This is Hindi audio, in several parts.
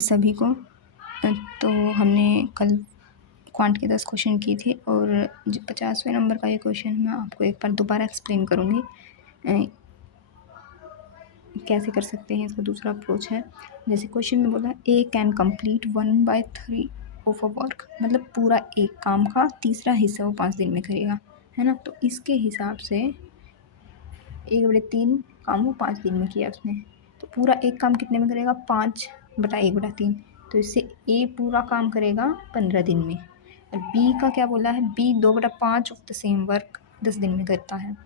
सभी को। तो हमने कल क्वांट के 10 क्वेश्चन किए थे और जो 50वें नंबर का ये क्वेश्चन मैं आपको एक बार दोबारा एक्सप्लेन करूँगी कैसे कर सकते हैं। इसका दूसरा अप्रोच है, जैसे क्वेश्चन में बोला A can complete 1/3 of a work, मतलब पूरा एक काम का तीसरा हिस्सा वो 5 दिन में करेगा, है ना। तो इसके हिसाब से 1/3 काम वो 5 दिन में किया उसने, तो पूरा एक काम कितने में करेगा, 5/1/3। तो इससे ए पूरा काम करेगा 15 दिन में। और बी का क्या बोला है, B 2/5 of the same work 10 दिन में करता है।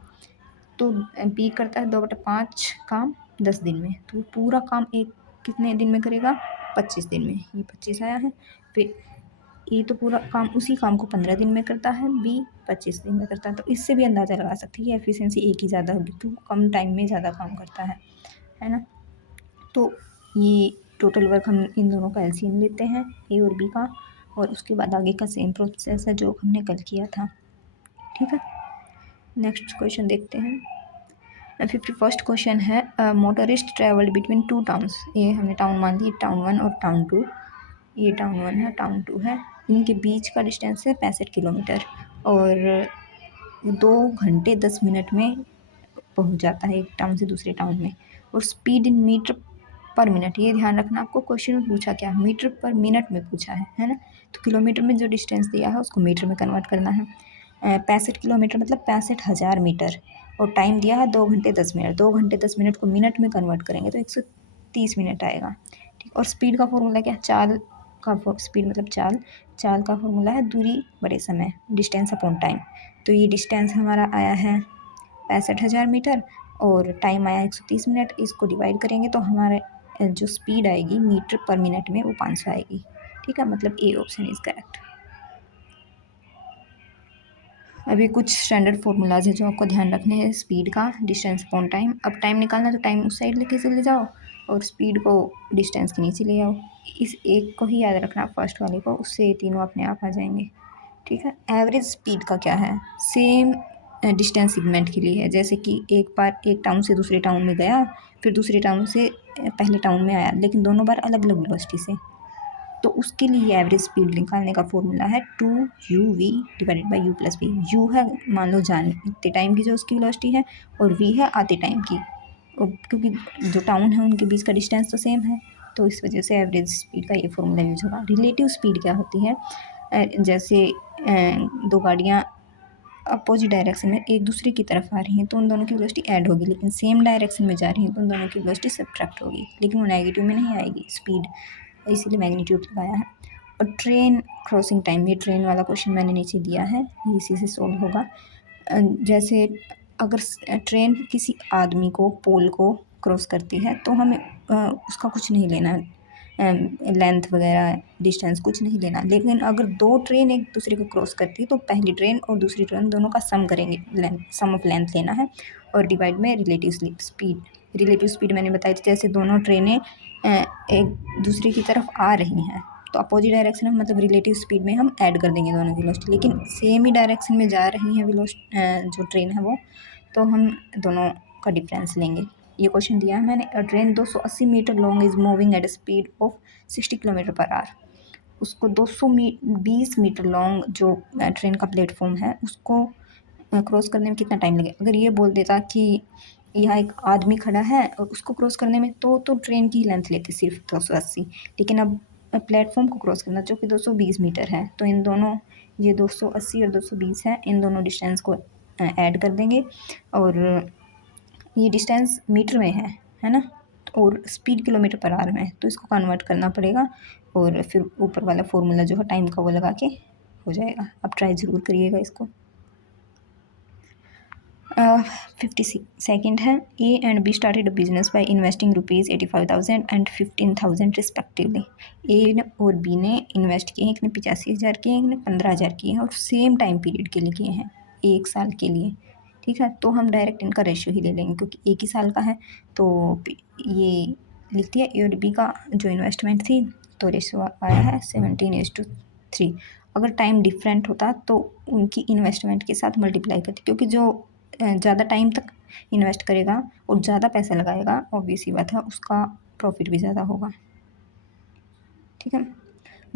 तो बी करता है 2/5 काम 10 दिन में, तो पूरा काम एक कितने दिन में करेगा, 25 दिन में। ये 25 आया है। फिर ए तो पूरा काम उसी काम को 15 दिन में करता है, बी 25 दिन में करता है। तो इससे भी अंदाज़ा लगा सकते हैं कि एफिशिएंसी ए की ज़्यादा होगी क्योंकि कम टाइम में ज़्यादा काम करता है ना। तो ये टोटल वर्क हम इन दोनों का एलसीएम लेते हैं, ए और बी का, और उसके बाद आगे का सेम प्रोसेस है जो हमने कल किया था। ठीक है, नेक्स्ट क्वेश्चन देखते हैं। 51st क्वेश्चन है, मोटरिस्ट ट्रेवल्ड बिटवीन 2 टाउन्स। ये हमने टाउन मान ली, टाउन 1 और टाउन 2। ये टाउन 1 है, टाउन 2 है। इनके बीच का डिस्टेंस है 65 किलोमीटर और 2 घंटे 10 मिनट में पहुंच जाता है एक टाउन से दूसरे टाउन में। और speed in metre per minute, ये ध्यान रखना आपको, क्वेश्चन में पूछा क्या, मीटर पर मिनट में पूछा है ना। तो किलोमीटर में जो डिस्टेंस दिया है उसको मीटर में कन्वर्ट करना है। 65 किलोमीटर मतलब 65,000 मीटर, और टाइम दिया है 2 घंटे 10 मिनट। 2 घंटे 10 मिनट को मिनट में कन्वर्ट करेंगे तो 130 मिनट आएगा। ठीक, और स्पीड का फॉर्मूला क्या, चाल का स्पीड मतलब चाल का फॉर्मूला है दूरी बड़े समय, डिस्टेंस अपॉन टाइम। तो ये डिस्टेंस हमारा आया है 65,000 मीटर और टाइम आया 130 मिनट। इसको डिवाइड करेंगे तो हमारे जो स्पीड आएगी मीटर पर मिनट में वो 500 आएगी। ठीक है, मतलब ए ऑप्शन इज करेक्ट। अभी कुछ स्टैंडर्ड फार्मूलाज है जो आपको ध्यान रखने हैं स्पीड का, डिस्टेंस अपॉन टाइम। अब टाइम निकालना तो टाइम उस साइड लेके चले जाओ और स्पीड को डिस्टेंस के नीचे ले आओ। इस एक को ही याद रखना, फर्स्ट वाले को, उससे ये तीनों अपने आप आ जाएंगे। ठीक है, एवरेज स्पीड का क्या है, सेम डिस्टेंस सेगमेंट के लिए है। जैसे कि एक बार एक टाउन से दूसरे टाउन में गया, फिर दूसरे टाउन से पहले टाउन में आया, लेकिन दोनों बार अलग अलग वेलोसिटी से, तो उसके लिए एवरेज स्पीड निकालने का फॉर्मूला है 2uv divided by u plus v. u है मान लो जाते टाइम की जो उसकी वेलोसिटी है, और v है आते टाइम की, क्योंकि जो टाउन है उनके बीच का डिस्टेंस तो सेम है, तो इस वजह से एवरेज स्पीड का ये फॉर्मूला यूज होगा। रिलेटिव स्पीड क्या होती है, जैसे दो गाड़ियाँ अपोजिट डायरेक्शन में एक दूसरे की तरफ आ रही हैं तो उन दोनों की वेलोसिटी ऐड होगी, लेकिन सेम डायरेक्शन में जा रही हैं तो उन दोनों की वेलोसिटी सब्ट्रैक्ट होगी, लेकिन वो नेगेटिव में नहीं आएगी स्पीड, इसीलिए मैग्नीट्यूड लगाया है। और ट्रेन क्रॉसिंग टाइम, ये ट्रेन वाला क्वेश्चन मैंने नीचे दिया है, ये इसी से सोल्व होगा। जैसे अगर ट्रेन किसी आदमी को, पोल को क्रॉस करती है तो हमें उसका कुछ नहीं लेना है, लेंथ वगैरह डिस्टेंस कुछ नहीं लेना। लेकिन अगर दो ट्रेन एक दूसरे को क्रॉस करती है तो पहली ट्रेन और दूसरी ट्रेन दोनों का सम करेंगे, सम ऑफ लेंथ लेना है, और डिवाइड में रिलेटिव स्पीड। रिलेटिव स्पीड मैंने बताई थी, जैसे दोनों ट्रेनें एक दूसरे की तरफ आ रही हैं तो अपोजिट डायरेक्शन में, मतलब रिलेटिव स्पीड में हम ऐड कर देंगे दोनों की वेलोसिटी, लेकिन सेम ही डायरेक्शन में जा रही हैं जो ट्रेन है वो, तो हम दोनों का डिफरेंस लेंगे। ये क्वेश्चन दिया है मैंने, train 280 metre long is moving at speed of 60 kilometre per hour. उसको 220 मीटर लॉन्ग जो ट्रेन का प्लेटफॉर्म है उसको क्रॉस करने में कितना टाइम लगेगा। अगर ये बोल देता कि यहाँ एक आदमी खड़ा है और उसको क्रॉस करने में तो ट्रेन की लेंथ लेती सिर्फ 280, लेकिन अब प्लेटफॉर्म को क्रॉस करना जो कि 220 मीटर है, तो इन दोनों, ये 280 और 220 है, इन दोनों डिस्टेंस को ऐड कर देंगे, और ये डिस्टेंस मीटर में है ना, और स्पीड किलोमीटर पर आवर में है, तो इसको कन्वर्ट करना पड़ेगा, और फिर ऊपर वाला फॉर्मूला जो है टाइम का वो लगा के हो जाएगा। आप ट्राई ज़रूर करिएगा इसको। 52nd है, A and B started a business by investing ₹85,000 and 15,000 respectively. A और बी ने इन्वेस्ट किए हैं, एक ने 85,000 किए हैं, एक ने 15,000 किए हैं, और सेम टाइम पीरियड के लिए किए हैं, 1 साल के लिए। ठीक है, तो हम डायरेक्ट इनका रेशियो ही ले लेंगे क्योंकि एक ही साल का है, तो ये लिख दिया। ए और बी का जो इन्वेस्टमेंट थी तो रेशियो आया है 17:3। अगर टाइम डिफरेंट होता तो उनकी इन्वेस्टमेंट के साथ मल्टीप्लाई करती, क्योंकि जो ज़्यादा टाइम तक इन्वेस्ट करेगा और ज़्यादा पैसा लगाएगा, ऑब्वियस ही बात है उसका प्रॉफिट भी ज़्यादा होगा। ठीक है।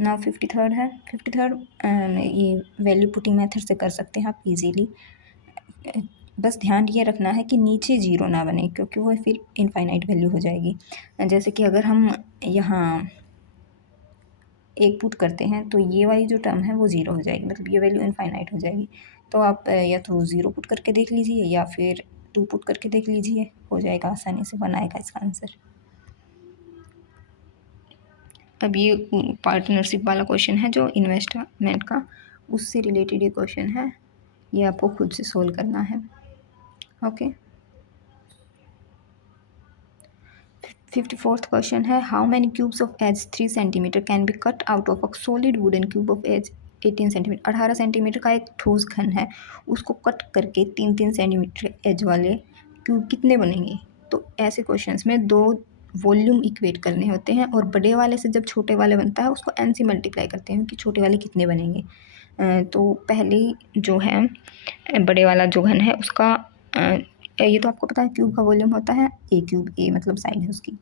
नाउ 53rd है। 53rd ये वैल्यू पुटिंग मेथड से कर सकते हैं आप इजीली। बस ध्यान ये रखना है कि नीचे जीरो ना बने, क्योंकि वो फिर इनफाइनाइट वैल्यू हो जाएगी। जैसे कि अगर हम यहाँ एक पुट करते हैं तो ये वाली जो टर्म है वो ज़ीरो हो जाएगी, मतलब ये वैल्यू इनफाइनाइट हो जाएगी। तो आप या तो ज़ीरो पुट करके देख लीजिए या फिर टू पुट करके देख लीजिए, हो जाएगा आसानी से, बनाएगा इसका आंसर। अब ये पार्टनरशिप वाला क्वेश्चन है जो इन्वेस्टमेंट का, उससे रिलेटेड ये क्वेश्चन है, ये आपको खुद से सोल्व करना है। ओके। 54th क्वेश्चन है, how many cubes of edge 3 centimetre can be cut out of a solid wooden cube of edge 18 centimetre. 18 centimetre का एक ठोस घन है, उसको कट करके 3-3 सेंटीमीटर एज वाले क्यूब कितने बनेंगे। तो ऐसे क्वेश्चंस में दो वॉल्यूम इक्वेट करने होते हैं, और बड़े वाले से जब छोटे वाले बनता है उसको n से मल्टीप्लाई करते हैं कि छोटे वाले कितने बनेंगे। तो पहले जो है बड़े वाला जो घन है उसका ये तो आपको पता है क्यूब का वॉल्यूम होता है ए क्यूब, ए मतलब साइड है उसकी।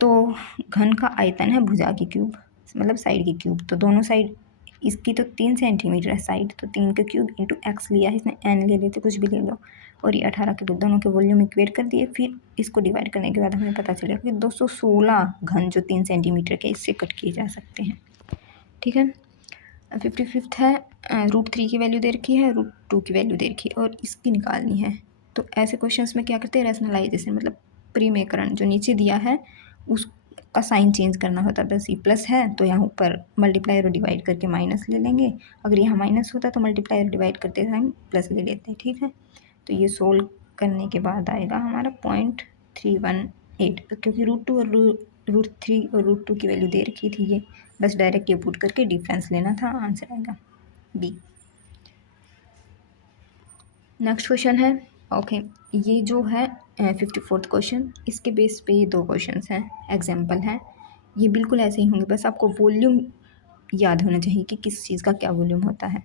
तो घन का आयतन है भुजा की क्यूब, मतलब साइड की क्यूब। तो दोनों साइड, इसकी तो 3 सेंटीमीटर है साइड, तो 3 का क्यूब इंटू एक्स लिया है इसने, एन ले लेते कुछ भी ले लो, और ये 18 के दोनों के वॉल्यूम इक्वेट कर दिए। फिर इसको डिवाइड करने के बाद हमें पता चलेगा कि 216 घन जो 3 सेंटीमीटर के इससे कट किए जा सकते हैं। ठीक है। 55th है, √3 की वैल्यू दे रखी है, √2 की वैल्यू दे रखी है और इसकी निकालनी है। तो ऐसे क्वेश्चंस में क्या करते हैं, रैशनलाइजेशन, मतलब परिमेयकरण, जो नीचे दिया है उसका साइन चेंज करना होता है। बस ये प्लस है तो यहाँ ऊपर मल्टीप्लाई और डिवाइड करके माइनस ले लेंगे, अगर यहाँ माइनस होता तो मल्टीप्लाई और डिवाइड करते टाइम प्लस ले लेते हैं। ठीक है। तो ये सोल्व करने के बाद आएगा हमारा 0.318, क्योंकि √2 और √3 और √2 की वैल्यू दे रखी थी, ये बस डायरेक्ट ये पुट करके डिफरेंस लेना था, आंसर आएगा बी। नेक्स्ट क्वेश्चन है, ओके, ये जो है 54th क्वेश्चन, इसके बेस पे ये दो क्वेश्चंस हैं, एग्जाम्पल हैं। ये बिल्कुल ऐसे ही होंगे, बस आपको वॉल्यूम याद होना चाहिए कि किस चीज़ का क्या वॉल्यूम होता है।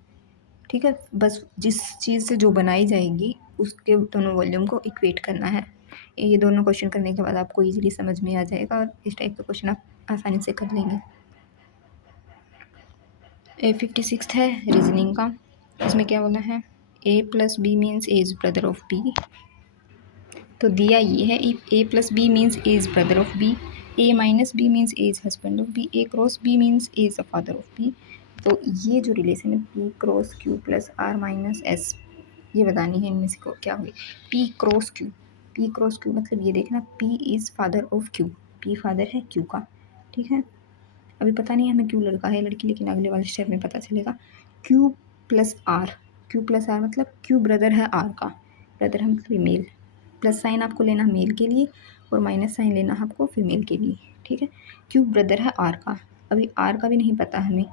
ठीक है। बस जिस चीज़ से जो बनाई जाएगी उसके दोनों वॉल्यूम को इक्वेट करना है। ये दोनों क्वेश्चन करने के बाद आपको इजीली समझ में आ जाएगा और इस टाइप का क्वेश्चन आप आसानी से कर लेंगे। 56th है रीजनिंग का, इसमें क्या बोला है, a plus b means a is brother of b. तो दिया ये है, इफ a plus b means a is brother of b, a minus b means a is husband of b, a cross b means a is the father of b. तो ये जो रिलेशन है p cross q plus r minus s, ये बतानी है इनमें से को क्या होगी। p cross q, p cross q मतलब ये देखना p is father of q, p father है q का। ठीक है। अभी पता नहीं हमें क्यों लड़का है लड़की, लेकिन अगले वाले स्टेप में पता चलेगा। Q plus r, q plus r मतलब क्यू ब्रदर है आर का, ब्रदर हम फीमेल, प्लस साइन आपको लेना मेल के लिए और माइनस साइन लेना आपको फीमेल के लिए। ठीक है। क्यू ब्रदर है आर का, अभी आर का भी नहीं पता हमें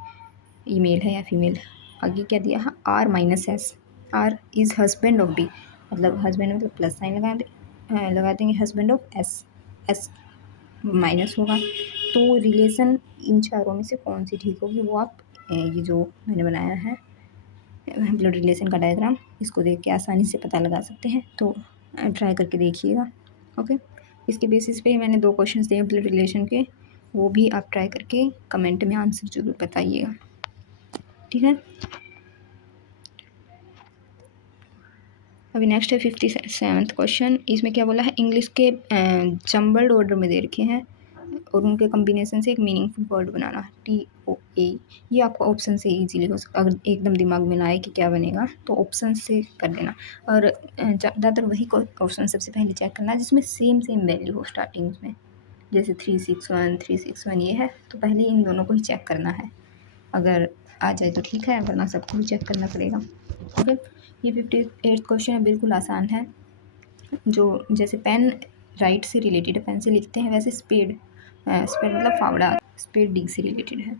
ये मेल है या फीमेल। आगे क्या दिया है, r minus s, r is husband of b, मतलब हस्बैंड मतलब प्लस साइन लगा देंगे, husband of s, s minus होगा। तो रिलेशन इन चारों में से कौन सी ठीक होगी, वो आप ये जो मैंने बनाया है ब्लड रिलेशन का डायग्राम, इसको देख के आसानी से पता लगा सकते हैं। तो ट्राई करके देखिएगा। ओके। इसके बेसिस पे मैंने दो क्वेश्चंस दिए ब्लड रिलेशन के, वो भी आप ट्राई करके कमेंट में आंसर जरूर बताइएगा। ठीक है। अभी नेक्स्ट है 57th क्वेश्चन, इसमें क्या बोला है, इंग्लिश के जम्बल्ड ऑर्डर में दे रखे हैं और उनके कम्बिनेशन से एक मीनिंगफुल वर्ड बनाना, TOA। ये आपको ऑप्शन से इजीली हो सकता है, अगर एकदम दिमाग में ना आए कि क्या बनेगा तो ऑप्शन से कर देना। और ज़्यादातर वही ऑप्शन सबसे पहले चेक करना जिसमें सेम वैल्यू हो स्टार्टिंग में, जैसे 361 ये है, तो पहले इन दोनों को ही चेक करना है, अगर आ जाए तो ठीक है, वरना सबको भी चेक करना पड़ेगा। ओके। ये 58th क्वेश्चन है, बिल्कुल आसान है। जो जैसे पेन राइट से रिलेटेड है, पेन से लिखते हैं, वैसे स्पीड मतलब फावड़ा, स्पीड डी से रिलेटेड है।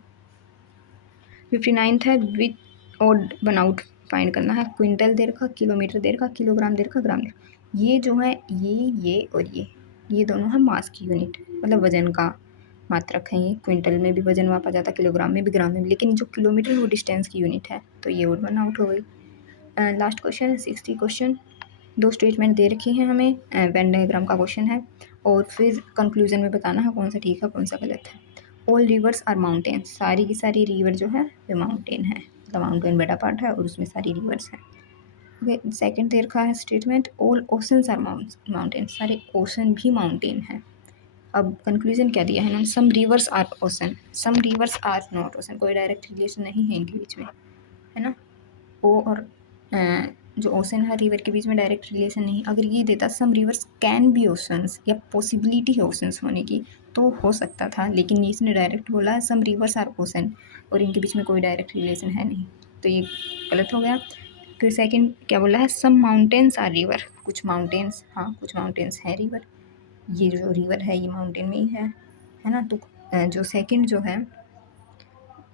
59th है, with odd one out find करना है। क्विंटल दे रखा, किलोमीटर दे रखा, किलोग्राम दे रखा, ग्राम दे रखा। ये जो है ये और ये दोनों है मास की यूनिट, मतलब वजन का मात्रक है। ये क्विंटल में भी वजन मापा जाता है, किलोग्राम में भी, ग्राम में भी, लेकिन जो किलोमीटर वो डिस्टेंस की यूनिट है, तो ये ऑड वन आउट हो गई। लास्ट क्वेश्चन है 60 क्वेश्चन, दो स्टेटमेंट दे रखी हैं हमें, वेन डायग्राम का क्वेश्चन है, और फिर कंक्लूजन में बताना है कौन सा ठीक है कौन सा गलत है। ऑल रिवर्स आर माउंटेन्स, सारी की सारी रिवर जो है वो माउंटेन है, मतलब माउंटेन बड़ा पार्ट है और उसमें सारी रिवर्स हैं। ओके, सेकंड देखा है statement all oceans are mountain, सारे ओशन भी माउंटेन हैं। अब कंक्लूजन क्या दिया है इन्होंने, some rivers are ocean, some rivers are not ocean, कोई डायरेक्ट रिलेशन नहीं है इनके बीच में, है ना। ओ और जो ओशन है रिवर के बीच में डायरेक्ट रिलेशन नहीं। अगर ये देता सम रिवर्स कैन बी ओशंस, या पॉसिबिलिटी है ओशंस होने की, तो हो सकता था, लेकिन इसने डायरेक्ट बोला सम रिवर्स आर ओशन और इनके बीच में कोई डायरेक्ट रिलेशन है नहीं, तो ये गलत हो गया। फिर सेकंड क्या बोला है, सम माउंटेन्स आर रिवर, कुछ माउंटेन्स, हाँ कुछ माउंटेन्स है रिवर, ये जो रिवर है ये माउंटेन में ही है ना। तो जो सेकंड जो है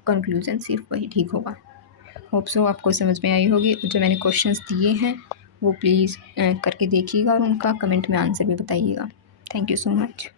कंक्लूजन सिर्फ वही ठीक होगा। होप सो आपको समझ में आई होगी। जो मैंने क्वेश्चंस दिए हैं वो प्लीज़ करके देखिएगा और उनका कमेंट में आंसर भी बताइएगा। Thank you so much.